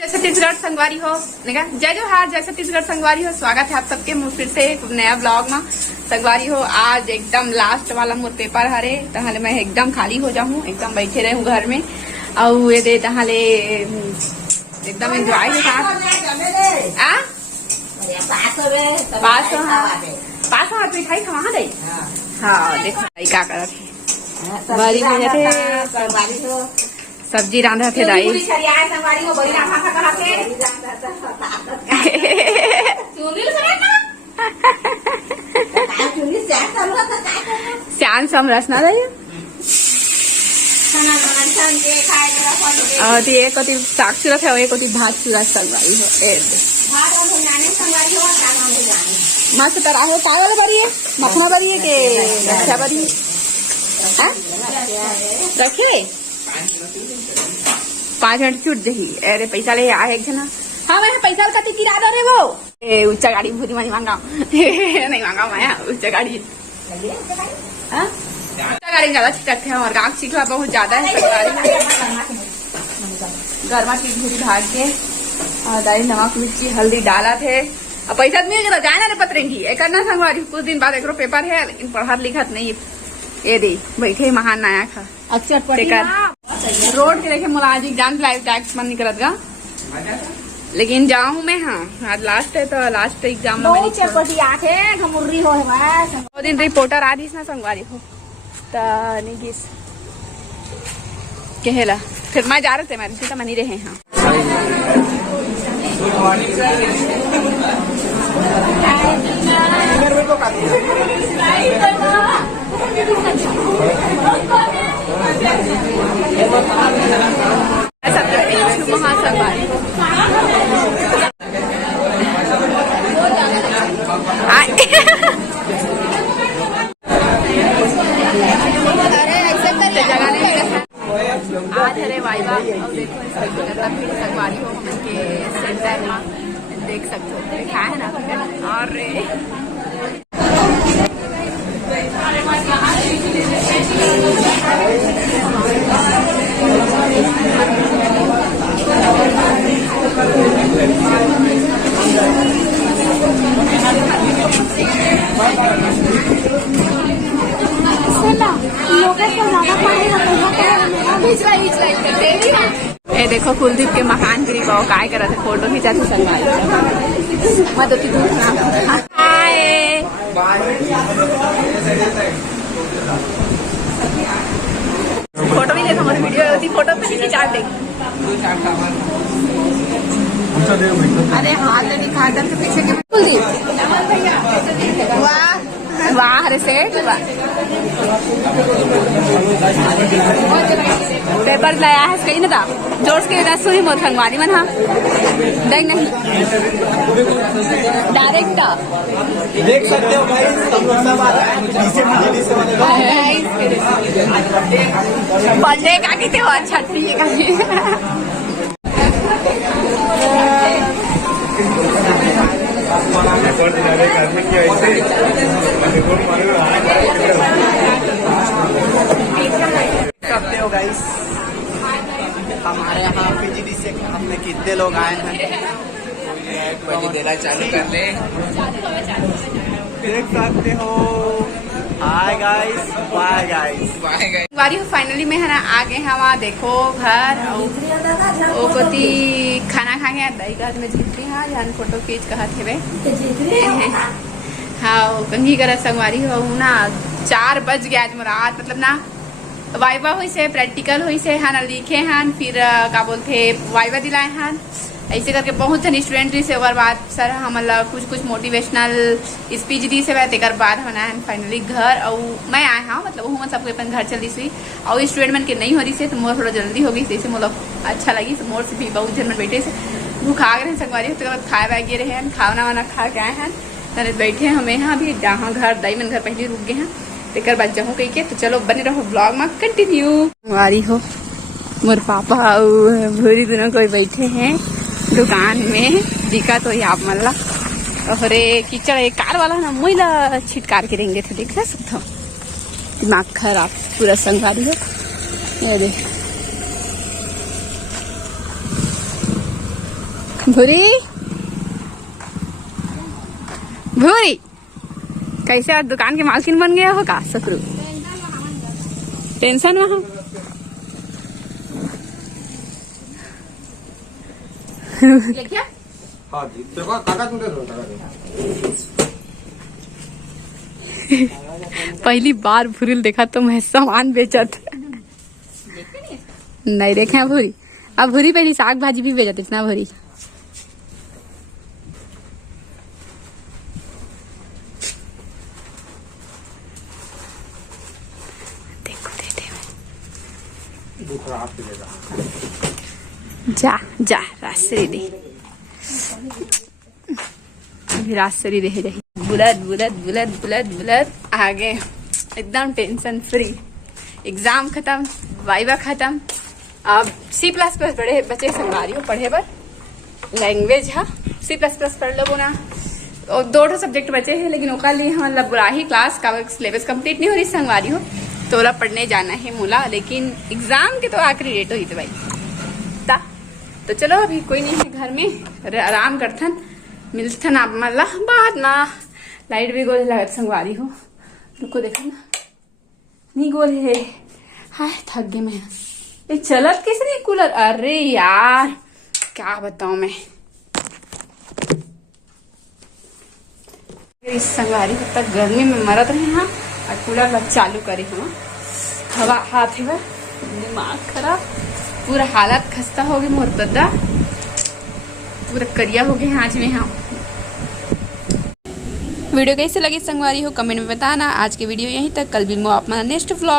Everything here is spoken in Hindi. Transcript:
जय छत्तीसगढ़ संगवारी हो जय जोहार। जय छत्तीसगढ़ संगवारी हो, स्वागत है आप सबके फिर से एक नया ब्लॉग में। संगवारी हो आज एकदम लास्ट वाला मोर पेपर हरे तहले मैं एकदम खाली हो जाऊँ, एकदम बैठे रहूँ घर में और ये दे तहले एकदम एंजॉय के साथ पास मिठाई खवा दे। हाँ देखो क्या करत है बड़ी मजा थे सब्जी रांधा थे दाई श्यान समरस ना रही और एक होती साग चूरत है, एक होती भात चूरत संगवारी हो। मस्त तरह है काय वाला बरी है, मखना बरी है के अच्छा बरी है रखे 5 मिनट छूट जही। अरे पैसा ले आए एक जना। हाँ मैं पैसा कति गिरा दो रे वो उच्चा गाड़ी भूरी मानी मांगा नहीं मांगा मैं उच्चा गाड़ी उच्चा गाड़ी ज्यादा छिटकते हैं और गाँव सीखला बहुत ज्यादा है। गर्मा की भूरी भाग के दाई नमक मिर्ची हल्दी डाला थे और पैसा मिल गया जाए ना पतरेंगी एक ना संगवारी। कुछ दिन बाद एक पेपर है लेकिन पढ़त लिखत नहीं ये दे बैठे महान नया खा अक्सर रोड के देखे मुलाज एग्जाम लाइव टैक्स मन निकलत गा लेकिन जाऊँ मैं। हाँ आज लास्ट है तो लास्ट एग्जाम दो दिन रिपोर्टर आदि ना संगवारी हो तो कहेला फिर मैं जा रहे थे मैं तो मनी रहे। हाँ महासंगवारी आज हरे वाइवा और देखो संगवारी हो के सेंटर में देख सकते हो लिखा है ना। और ए देखो कुलदीप के मकान गिरी पाओ काय करा थे फोटो खींचा थे संगवारी मत होती दूर हाय फोटो भी देखो हमारी वीडियो होती फोटो पे खींचा दे। अरे हाथ में दिखा के पीछे के कुलदीप वाह वाह रे सेठ पेपर लाया है कहीं ना जोर के ना सुनी मोर संगवारी मन। हाँ देख नहीं डायरेक्ट देख सकते हो भाई पढ़ने का कि थे अच्छा सकते हो गाइस हमारे यहाँ पीजीडी से अपने कितने लोग आए हैं देना चालू कर ले देख सकते हो। हाय गाइस बाय गाइस संगवारी हो फाइनली में है ना आ गए हैं वहाँ देखो घर और कोती खाना खा गया दही का में झिपरी हाँ जहाँ फोटो खींच कहा थे हाँ कंघी कर संगवारी हो ना 4 बज गया आज रात मतलब ना वाइवा हुई से प्रैक्टिकल हुई से है ना लिखे हैं फिर क्या बोलते वाइवा दिलाए हैं ऐसे करके बहुत जन स्टूडेंट से ओकर बाद सर हम कुछ मोटिवेशनल स्पीच दी से एक बाद होना है फाइनली घर और मैं आए हाँ मतलब वो सबको अपन घर चल दी और स्टूडेंट मन के नहीं हो रही से तो मोर थोड़ा जल्दी हो गई जैसे मतलब अच्छा लगी तो मोर से भी बहुत जन मन बैठे से भूख आ गए संगवारी तो खाए वाए गे रहे हैं खाना वाना खा के आए हैं तरह बैठे हमें यहाँ भी जहाँ घर दाई मन घर पहले रुक गए हैं तेकर बाद जाऊँ कही के तो चलो बने रहो ब्लॉग में कंटिन्यू। संगवारी हो मोर पापा और भूरी दोनों कोई बैठे हैं दुकान में दिक्कत हो आप मल्ला और कीचड़ एक कार वाला ना मैला छिटकार के रहेंगे थे देख सकते हो दिमाग खराब पूरा संगवारी हो ये देख भूरी भूरी कैसे आज दुकान के मालकिन बन गया हो का सकरू? टेंशन वहाँ हाँ जी देखो काका तुम दे पहली बार भूरी देखा तो मैं सामान बेचत नहीं देखे हैं भूरी। अब भूरी पहली साग भाजी भी बेचत इतना भूरी। देखो जा जा राजश्री दे अभी राजश्री दे रही bullet bullet bullet bullet bullet आगे एकदम टेंशन फ्री। एग्जाम खत्म, वाइवा खत्म, अब C++ पढ़े बच्चे संगवारी हो पढ़े बर लैंग्वेज है C++ पढ़ लो ना। और 2 सब्जेक्ट बचे हैं लेकिन ओका लिए मतलब बुराही क्लास का सिलेबस कंप्लीट नहीं हो रही संगवारी हो तो ओला पढ़ने जाना है मोला। लेकिन एग्जाम के तो आखिरी डेट हुई थी भाई ता तो चलो अभी कोई नहीं है घर में आराम करथन मिलथन आप मतलब बाद ना। लाइट भी गोल लगत संगवारी हो रुको देखो ना नहीं गोल है। हाय थक गए मैं ये चलत कैसे नहीं कूलर। अरे यार क्या बताऊं मैं इस संगवारी तब तक गर्मी में मरत रहे हाँ और कूलर बस चालू करे हाँ हवा हाथ है दिमाग खराब पूरा हालत खस्ता हो गई मोर दद्दा पूरा करिया हो गया आज में। हाँ वीडियो कैसे लगी संगवारी हो कमेंट में बताना। आज के वीडियो यहीं तक, कल भी मैं अपना नेक्स्ट व्लॉग